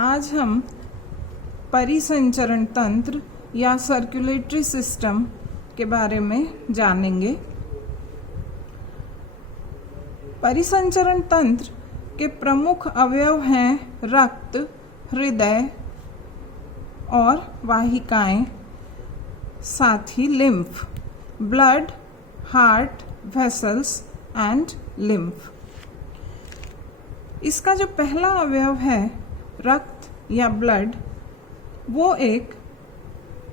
आज हम परिसंचरण तंत्र या सर्कुलेटरी सिस्टम के बारे में जानेंगे। परिसंचरण तंत्र के प्रमुख अवयव हैं रक्त, हृदय और वाहिकाएं, साथ ही lymph, blood, heart, vessels and lymph. इसका जो पहला अवयव है रक्त या ब्लड, वो एक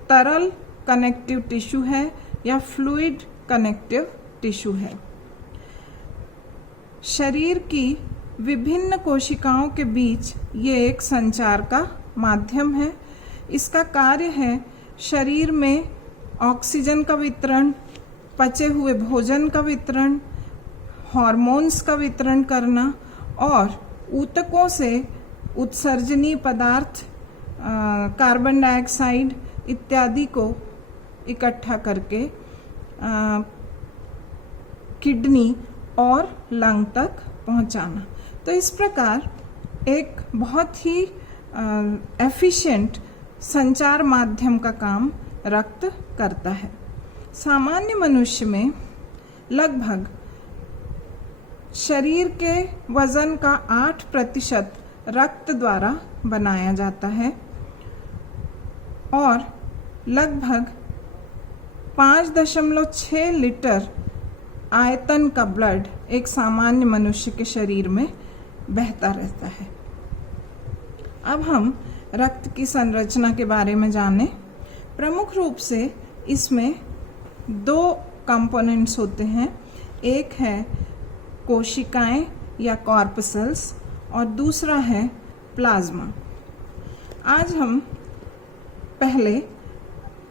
तरल कनेक्टिव टिश्यू है या फ्लूइड कनेक्टिव टिश्यू है। शरीर की विभिन्न कोशिकाओं के बीच ये एक संचार का माध्यम है। इसका कार्य है शरीर में ऑक्सीजन का वितरण, पचे हुए भोजन का वितरण, हार्मोन्स का वितरण करना और ऊतकों से उत्सर्जनीय पदार्थ कार्बन डाइऑक्साइड इत्यादि को इकट्ठा करके किडनी और लंग तक पहुंचाना। तो इस प्रकार एक बहुत ही एफिशिएंट संचार माध्यम का काम रक्त करता है। सामान्य मनुष्य में लगभग शरीर के वजन का 8% रक्त द्वारा बनाया जाता है और लगभग 5.6 लीटर आयतन का ब्लड एक सामान्य मनुष्य के शरीर में बहता रहता है। अब हम रक्त की संरचना के बारे में जानें। प्रमुख रूप से इसमें 2 कंपोनेंट्स होते हैं। एक है कोशिकाएं या कॉर्पसेल्स और दूसरा है प्लाज्मा। आज हम पहले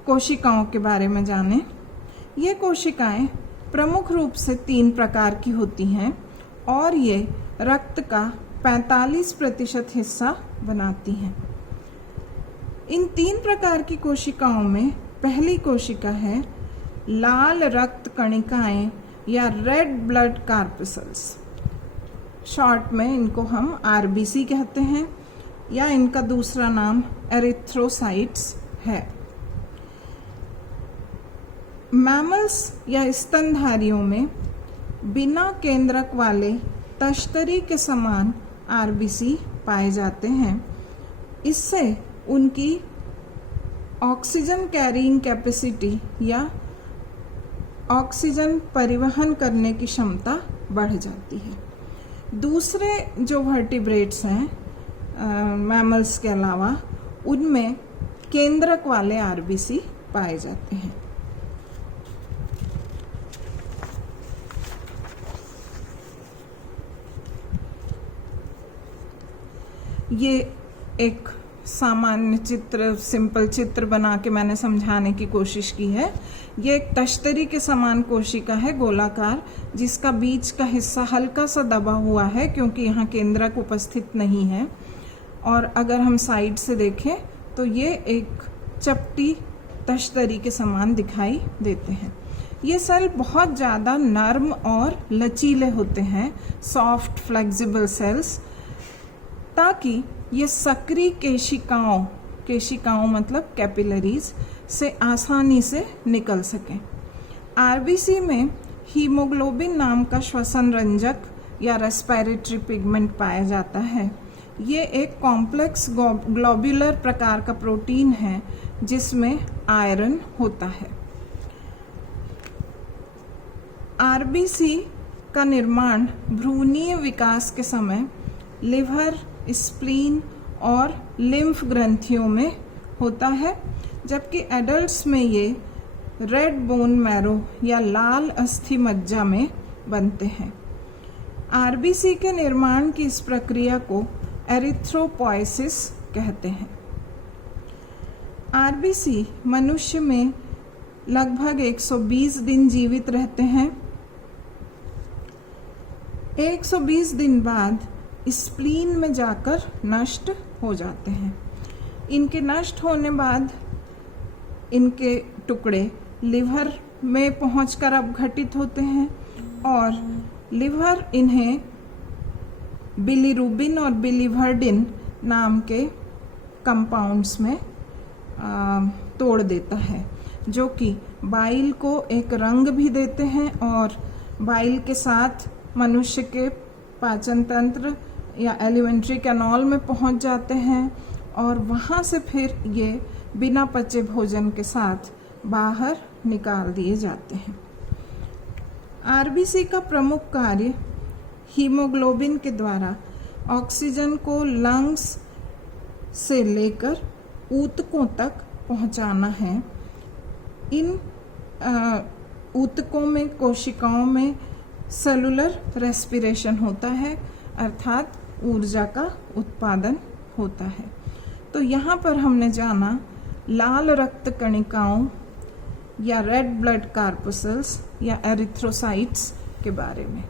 कोशिकाओं के बारे में जानें। ये कोशिकाएं प्रमुख रूप से 3 प्रकार की होती हैं और ये रक्त का 45% हिस्सा बनाती हैं। इन 3 प्रकार की कोशिकाओं में पहली कोशिका है लाल रक्त कणिकाएं या रेड ब्लड कॉर्पसेल्स। शॉर्ट में इनको हम आरबीसी कहते हैं या इनका दूसरा नाम एरिथ्रोसाइट्स है। मैमल्स या स्तनधारियों में बिना केंद्रक वाले तश्तरी के समान आरबीसी पाए जाते हैं। इससे उनकी ऑक्सीजन कैरिंग कैपेसिटी या ऑक्सीजन परिवहन करने की क्षमता बढ़ जाती है। दूसरे जो वर्टिब्रेट्स हैं मैमल्स के अलावा, उनमें केंद्रक वाले आरबीसी पाए जाते हैं। ये एक सामान्य चित्र, सिंपल चित्र बना के मैंने समझाने की कोशिश की है। ये एक तश्तरी के समान कोशिका है, गोलाकार, जिसका बीच का हिस्सा हल्का सा दबा हुआ है क्योंकि यहाँ केंद्रक उपस्थित नहीं है। और अगर हम साइड से देखें तो ये एक चपटी तश्तरी के समान दिखाई देते हैं। ये सेल बहुत ज़्यादा नर्म और लचीले होते हैं, सॉफ्ट फ्लेक्सिबल सेल्स, ताकि ये सक्रिय केशिकाओं मतलब कैपिलरीज से आसानी से निकल सकें। आरबीसी में हीमोग्लोबिन नाम का श्वसन रंजक या रेस्पिरेटरी पिगमेंट पाया जाता है। ये एक कॉम्प्लेक्स ग्लोब्यूलर प्रकार का प्रोटीन है जिसमें आयरन होता है। आरबीसी का निर्माण भ्रूणीय विकास के समय लिवर, स्प्लीन और लिम्फ ग्रंथियों में होता है, जबकि एडल्ट्स में ये रेड बोन मैरो या लाल अस्थि मज्जा में बनते हैं। आरबीसी के निर्माण की इस प्रक्रिया को एरिथ्रोपोइसिस कहते हैं। आरबीसी मनुष्य में लगभग 120 दिन जीवित रहते हैं। 120 दिन बाद स्प्लीन में जाकर नष्ट हो जाते हैं। इनके नष्ट होने बाद इनके टुकड़े लिवर में पहुंचकर अपघटित होते हैं और लिवर इन्हें बिलीरुबिन और बिलीवर्डिन नाम के कंपाउंड्स में तोड़ देता है, जो कि बाइल को एक रंग भी देते हैं और बाइल के साथ मनुष्य के पाचन तंत्र या एलिमेंट्री कैनाल में पहुंच जाते हैं और वहां से फिर ये बिना पचे भोजन के साथ बाहर निकाल दिए जाते हैं। आरबीसी का प्रमुख कार्य हीमोग्लोबिन के द्वारा ऑक्सीजन को लंग्स से लेकर ऊतकों तक पहुंचाना है। इन ऊतकों में, कोशिकाओं में सेलुलर रेस्पिरेशन होता है, अर्थात ऊर्जा का उत्पादन होता है। तो यहाँ पर हमने जाना लाल रक्त कणिकाओं या रेड ब्लड कार्पसल्स या एरिथ्रोसाइट्स के बारे में।